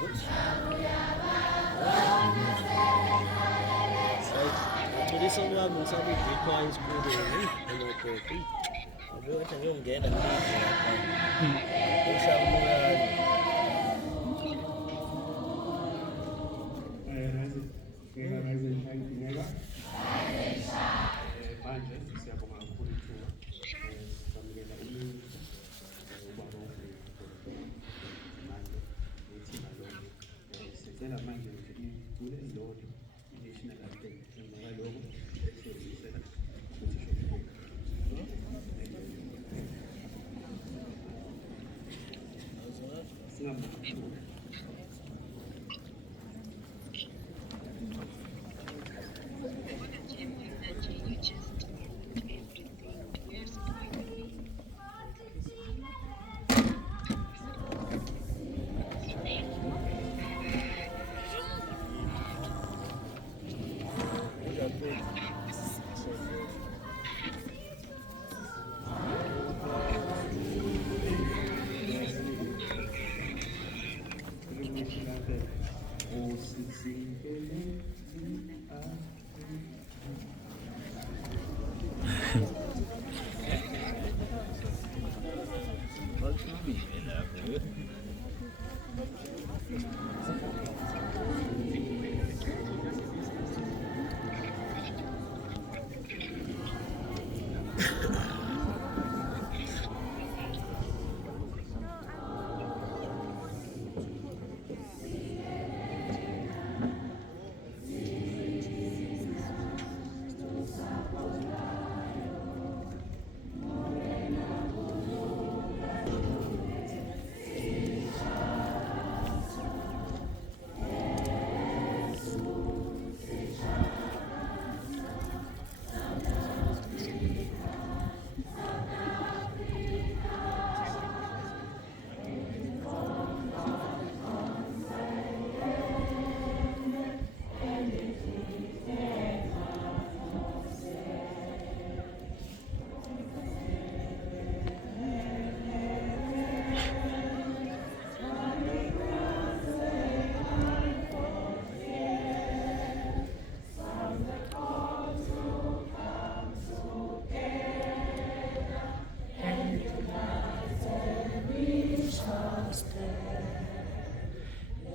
Oops. Tradition wami ngisabe i-Bitcoin esikoleni emakhokhi. Ngabe wathi ngiyongena ngilinde lapha. Ushamukani. Manje siyabonga kakhulu ithuba samukela ubaba manje nethimba lonke sicela manje ukuthi ivule iloli i-national anthem emva kaloko siyodlulisela singamashumi.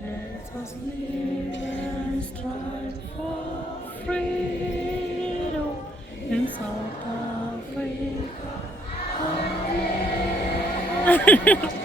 Let us live and strive for freedom in South Africa. Amen.